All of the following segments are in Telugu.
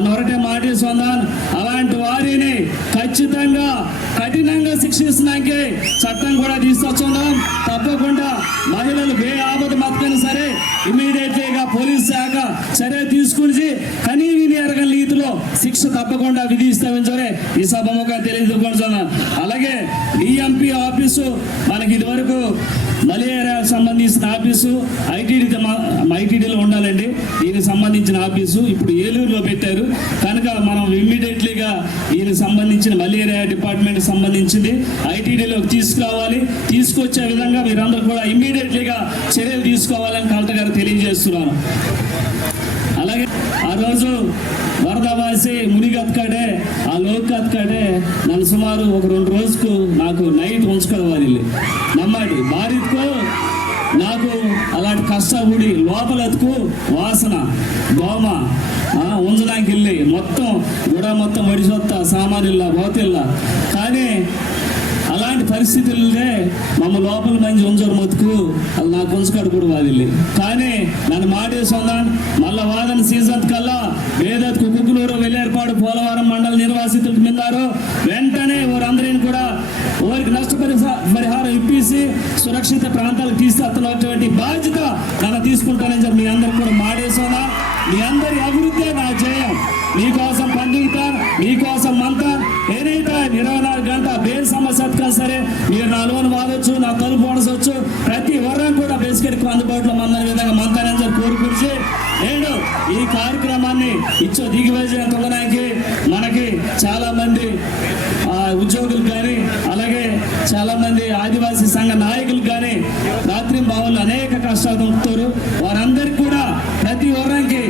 నన్ను ఒకటే మాటిస్తున్నాను, అలాంటి వారిని ఖచ్చితంగా కఠినంగా శిక్షిస్తున్నాకే చట్టం కూడా తీసుకొచ్చున్నాం. తప్పకుండా మహిళలు ఏ ఆపద మతకైనా సరే ఇమీడియట్లీగా పోలీస్ శాఖ చర్య తీసుకుని కనీ విని ఎరగని రీతిలో శిక్ష తప్పకుండా విధిస్తామని సరే ఈ సభముగా తెలియజేసుకుంటున్నాను. అలాగే డిఎంపీ ఆఫీసు మనకి ఇదివరకు మలేరియా సంబంధించిన ఆఫీసు ఐటీడీలో ఉండాలండి. దీనికి సంబంధించిన ఆఫీసు ఇప్పుడు ఏలూరులో పెట్టారు కనుక మనం ఇమ్మీడియట్లీగా దీనికి సంబంధించిన మలేరియా డిపార్ట్మెంట్ సంబంధించింది ఐటీడీలోకి తీసుకురావాలి. తీసుకొచ్చే విధంగా మీరందరూ కూడా ఇమ్మీడియట్లీగా చర్యలు తీసుకోవాలని కలెక్టర్ గారు తెలియజేస్తున్నాను. అలాగే ఆ రోజు వరదవాసి మునిగత్కాడే ఆ లోకత్కాడే నన్ను సుమారు ఒక 2 రోజుకు నాకు నైట్ ఉంచుకోవాలి నమ్మాడి భారీకో నాకు అలాంటి కష్టపడి లోపలెత్తుకు వాసన దోమ ఉంచడానికి వెళ్ళి మొత్తం వడిసొత్తా సామాన్యుల్లా పోతిల్లా. కానీ అలాంటి పరిస్థితులనే మమ్మ లోపల మంచి ఉంచరు మొత్తుకు అది నాకు ఉంచుకాడు కూడా వాదిల్లి. కానీ నన్ను మాటేసుకున్నాను మళ్ళా వాదన సీజన్ కల్లా వేదత్ కుక్కులూరు వెల్లేర్పాడు పోలవరం మండల నిర్వాసితులకు మిందారు వెంటనే వారందరిని కూడా వారికి నష్టపరిహారం ఇప్పించి సురక్షిత ప్రాంతాలకు తీసుకొస్తున్నటువంటి బాధ్యత నన్ను తీసుకుంటానని చెప్పి మీ అందరికి కూడా మాటేసుకున్నా. మీ అందరి అభివృద్ధి నా జయం. మీకోసం పండుగ మీకోసం మంతా ఏదైతే 24 గంటల బేల్ సమస్య సరే మీరు నా లోన్ వాడవచ్చు, నా తలుపు వాడవచ్చు, ప్రతి వర్గం కూడా బేసికెట్కు అందుబాటులో మందని విధంగా మంతానని కోరుకుంటే నేను ఈ కార్యక్రమాన్ని ఇచ్చో దిగ్విజయం పొందడానికి మనకి చాలా మంది ఉద్యోగులు కానీ అలాగే చాలా మంది ఆదివాసీ సంఘ నాయకులు కానీ రాత్రి బావులు అనేక కష్టాలు దొరుకుతారు. వారందరికీ కూడా ప్రతి వర్గానికి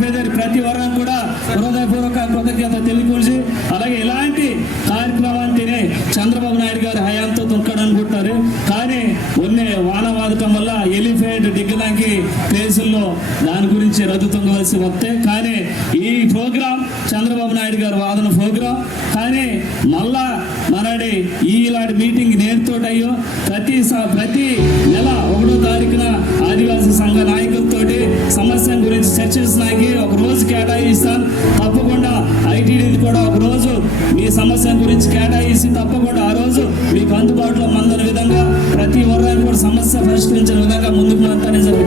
పేదరి ప్రతి వర్గం కూడా హృదయపూర్వక కృతజ్ఞత తెలియకూసి అలాగే ఇలాంటి కార్యక్రమాన్ని చంద్రబాబు నాయుడు గారి హయాంతో తొక్కడనుకుంటారు. కానీ వానవాదకం వల్ల ఎలిఫెంట్ దిగ్గడానికి ప్లేసుల్లో దాని గురించి రద్దు తొంగవలసి వస్తే కానీ ఈ ప్రోగ్రాం చంద్రబాబు నాయుడు గారి వాదన ప్రోగ్రాం. కానీ మళ్ళా మనడి ఇలాంటి మీటింగ్ నేర్తోటయ్యో ప్రతి నెల 1వ తారీఖున ఆదివాసీ సంఘ నాయకులతోటి సమస్య గురించి చర్చించడానికి ఒక రోజు కేటాయిస్తాను. తప్పకుండా ఐటీడీ కూడా ఒక రోజు మీ సమస్య గురించి కేటాయిస్తే తప్పకుండా ఆ రోజు మీకు అందుబాటులో మందని విధంగా ప్రతి వర్గాన్ని కూడా సమస్య పరిష్కరించిన విధంగా ముందుకు వెళ్తానని చెప్పి